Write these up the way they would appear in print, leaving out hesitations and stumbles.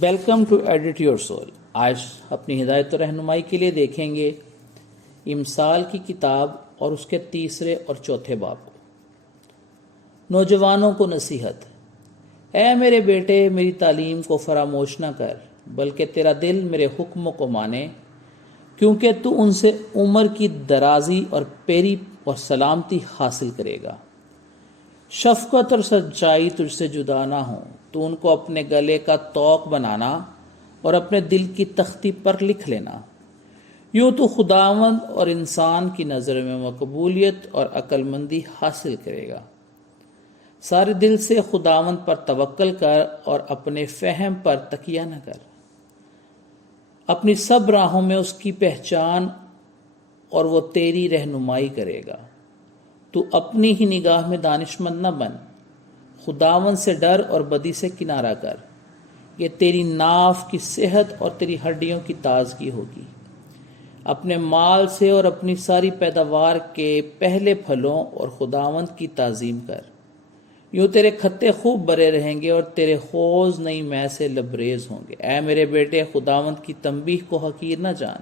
Welcome to edit your soul. آج اپنی ہدایت و رہنمائی کے لیے دیکھیں گے امثال کی کتاب اور اس کے تیسرے اور چوتھے باب کو۔ نوجوانوں کو نصیحت۔ اے میرے بیٹے، میری تعلیم کو فراموش نہ کر، بلکہ تیرا دل میرے حکموں کو مانے، کیونکہ تو ان سے عمر کی درازی اور پیری اور سلامتی حاصل کرے گا۔ شفقت اور سچائی تجھ سے جدا نہ ہوں، تو ان کو اپنے گلے کا طوق بنانا اور اپنے دل کی تختی پر لکھ لینا۔ یوں تو خداوند اور انسان کی نظر میں مقبولیت اور عقل مندی حاصل کرے گا۔ سارے دل سے خداوند پر توکل کر اور اپنے فہم پر تکیہ نہ کر۔ اپنی سب راہوں میں اس کی پہچان اور وہ تیری رہنمائی کرے گا۔ تو اپنی ہی نگاہ میں دانشمند نہ بن، خداوند سے ڈر اور بدی سے کنارہ کر۔ یہ تیری ناف کی صحت اور تیری ہڈیوں کی تازگی ہوگی۔ اپنے مال سے اور اپنی ساری پیداوار کے پہلے پھلوں اور خداوند کی تعظیم کر۔ یوں تیرے کھتے خوب بھرے رہیں گے اور تیرے حوض نئی مے سے لبریز ہوں گے۔ اے میرے بیٹے، خداوند کی تنبیہ کو حقیر نہ جان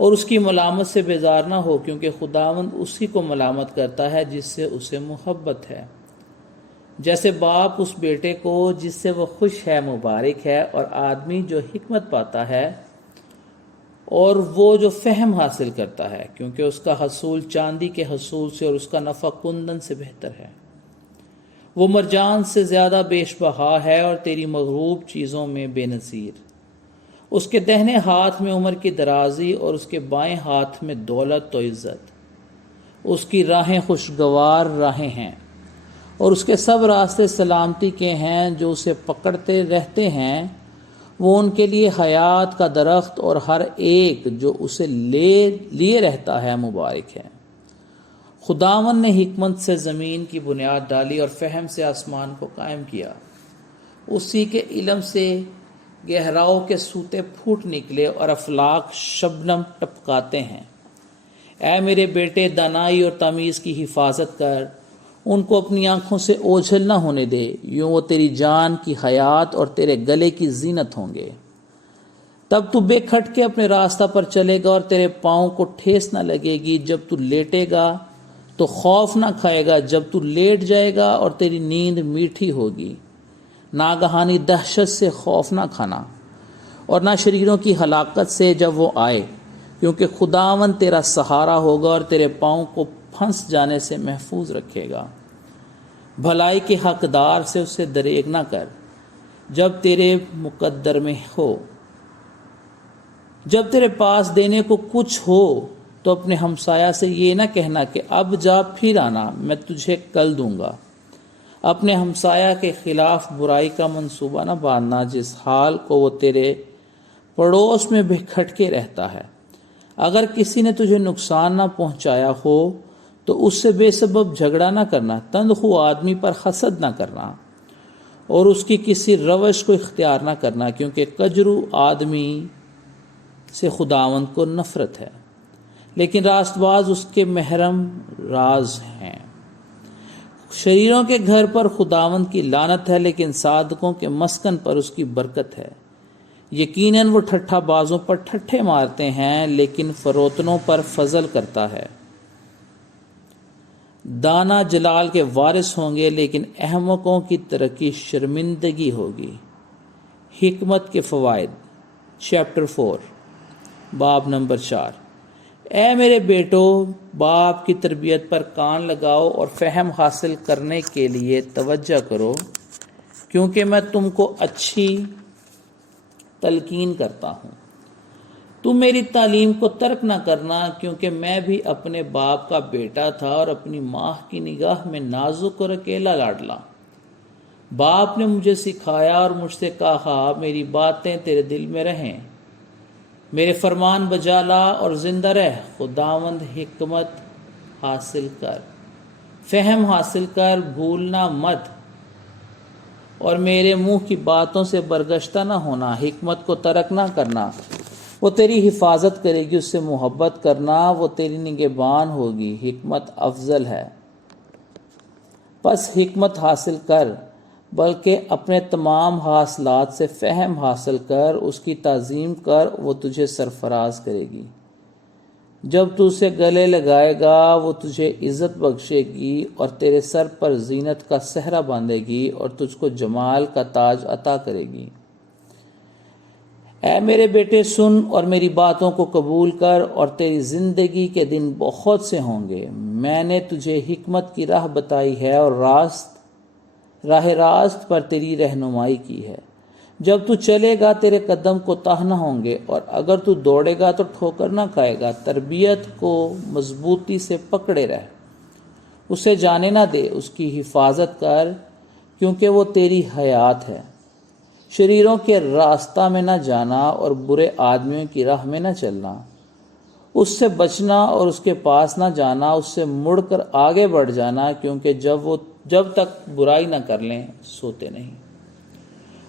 اور اس کی ملامت سے بیزار نہ ہو، کیونکہ خداوند اسی کو ملامت کرتا ہے جس سے اسے محبت ہے۔ جیسے باپ اس بیٹے کو جس سے وہ خوش ہے مبارک ہے، اور آدمی جو حکمت پاتا ہے اور وہ جو فہم حاصل کرتا ہے، کیونکہ اس کا حصول چاندی کے حصول سے اور اس کا نفع کندن سے بہتر ہے۔ وہ مرجان سے زیادہ بیش بہا ہے اور تیری مغروب چیزوں میں بے نظیر۔ اس کے دہنے ہاتھ میں عمر کی درازی اور اس کے بائیں ہاتھ میں دولت و عزت۔ اس کی راہیں خوشگوار راہیں ہیں اور اس کے سب راستے سلامتی کے ہیں۔ جو اسے پکڑتے رہتے ہیں وہ ان کے لیے حیات کا درخت، اور ہر ایک جو اسے لیے رہتا ہے مبارک ہے۔ خداوند نے حکمت سے زمین کی بنیاد ڈالی اور فہم سے آسمان کو قائم کیا۔ اسی کے علم سے گہراؤں کے سوتے پھوٹ نکلے اور افلاک شبنم ٹپکاتے ہیں۔ اے میرے بیٹے، دانائی اور تمیز کی حفاظت کر، ان کو اپنی آنکھوں سے اوجھل نہ ہونے دے، یوں وہ تیری جان کی حیات اور تیرے گلے کی زینت ہوں گے۔ تب تو بے کھٹ کے اپنے راستہ پر چلے گا اور تیرے پاؤں کو ٹھیس نہ لگے گی۔ جب تو لیٹے گا تو خوف نہ کھائے گا، جب تو لیٹ جائے گا اور تیری نیند میٹھی ہوگی۔ ناگہانی دہشت سے خوف نہ کھانا اور نہ شریروں کی ہلاکت سے جب وہ آئے، کیونکہ خداوند تیرا سہارا ہوگا اور تیرے پاؤں کو پھنس جانے سے محفوظ رکھے گا۔ بھلائی کے حقدار سے اسے دریغ نہ کر جب تیرے مقدر میں ہو۔ جب تیرے پاس دینے کو کچھ ہو تو اپنے ہمسایہ سے یہ نہ کہنا کہ اب جا پھر آنا، میں تجھے کل دوں گا۔ اپنے ہمسایہ کے خلاف برائی کا منصوبہ نہ باندھنا، جس حال کو وہ تیرے پڑوس میں بکھٹ کے رہتا ہے۔ اگر کسی نے تجھے نقصان نہ پہنچایا ہو تو اس سے بے سبب جھگڑا نہ کرنا۔ تندخو آدمی پر حسد نہ کرنا اور اس کی کسی روش کو اختیار نہ کرنا، کیونکہ کجرو آدمی سے خداوند کو نفرت ہے، لیکن راست باز اس کے محرم راز ہیں۔ شریروں کے گھر پر خداوند کی لعنت ہے، لیکن صادقوں کے مسکن پر اس کی برکت ہے۔ یقیناً وہ ٹھٹھا بازوں پر ٹھٹھے مارتے ہیں، لیکن فروتنوں پر فضل کرتا ہے۔ دانا جلال کے وارث ہوں گے، لیکن احمقوں کی ترقی شرمندگی ہوگی۔ حکمت کے فوائد، چیپٹر 4، باب نمبر 4۔ اے میرے بیٹو، باپ کی تربیت پر کان لگاؤ اور فہم حاصل کرنے کے لیے توجہ کرو، کیونکہ میں تم کو اچھی تلقین کرتا ہوں۔ تم میری تعلیم کو ترک نہ کرنا، کیونکہ میں بھی اپنے باپ کا بیٹا تھا اور اپنی ماں کی نگاہ میں نازک اور اکیلا لاڈلا۔ باپ نے مجھے سکھایا اور مجھ سے کہا، میری باتیں تیرے دل میں رہیں، میرے فرمان بجا لا اور زندہ رہ۔ خداوند حکمت حاصل کر، فہم حاصل کر، بھولنا مت، اور میرے منہ کی باتوں سے برگشتہ نہ ہونا۔ حکمت کو ترک نہ کرنا، وہ تیری حفاظت کرے گی۔ اس سے محبت کرنا، وہ تیری نگہبان ہوگی۔ حکمت افضل ہے، پس حکمت حاصل کر، بلکہ اپنے تمام حاصلات سے فہم حاصل کر اس کی تعظیم کر، وہ تجھے سرفراز کرے گی۔ جب تو اسے گلے لگائے گا وہ تجھے عزت بخشے گی اور تیرے سر پر زینت کا صحرا باندھے گی اور تجھ کو جمال کا تاج عطا کرے گی۔ اے میرے بیٹے سن اور میری باتوں کو قبول کر، اور تیری زندگی کے دن بہت سے ہوں گے۔ میں نے تجھے حکمت کی راہ بتائی ہے اور راہ راست پر تیری رہنمائی کی ہے۔ جب تو چلے گا تیرے قدم کوتاہ نہ ہوں گے، اور اگر تو دوڑے گا تو ٹھوکر نہ کھائے گا۔ تربیت کو مضبوطی سے پکڑے رہ، اسے جانے نہ دے، اس کی حفاظت کر، کیونکہ وہ تیری حیات ہے۔ شریروں کے راستہ میں نہ جانا اور برے آدمیوں کی راہ میں نہ چلنا، اس سے بچنا اور اس کے پاس نہ جانا، اس سے مڑ کر آگے بڑھ جانا، کیونکہ جب تک برائی نہ کر لیں سوتے نہیں،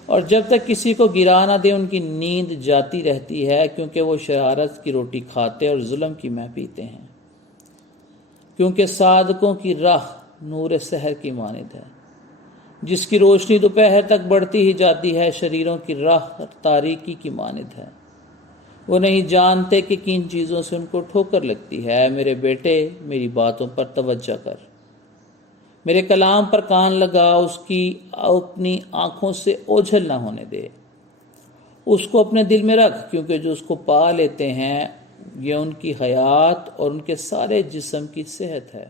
اور جب تک کسی کو گرا نہ دیں ان کی نیند جاتی رہتی ہے، کیونکہ وہ شرارت کی روٹی کھاتے اور ظلم کی مہ پیتے ہیں۔ کیونکہ صادقوں کی راہ نور سحر کی مانند ہے، جس کی روشنی دوپہر تک بڑھتی ہی جاتی ہے۔ شریروں کی راہ تاریکی کی مانند ہے، وہ نہیں جانتے کہ کن چیزوں سے ان کو ٹھوکر لگتی ہے۔ میرے بیٹے میری باتوں پر توجہ کر، میرے کلام پر کان لگا، اس کی اپنی آنکھوں سے اوجھل نہ ہونے دے، اس کو اپنے دل میں رکھ، کیونکہ جو اس کو پا لیتے ہیں یہ ان کی حیات اور ان کے سارے جسم کی صحت ہے۔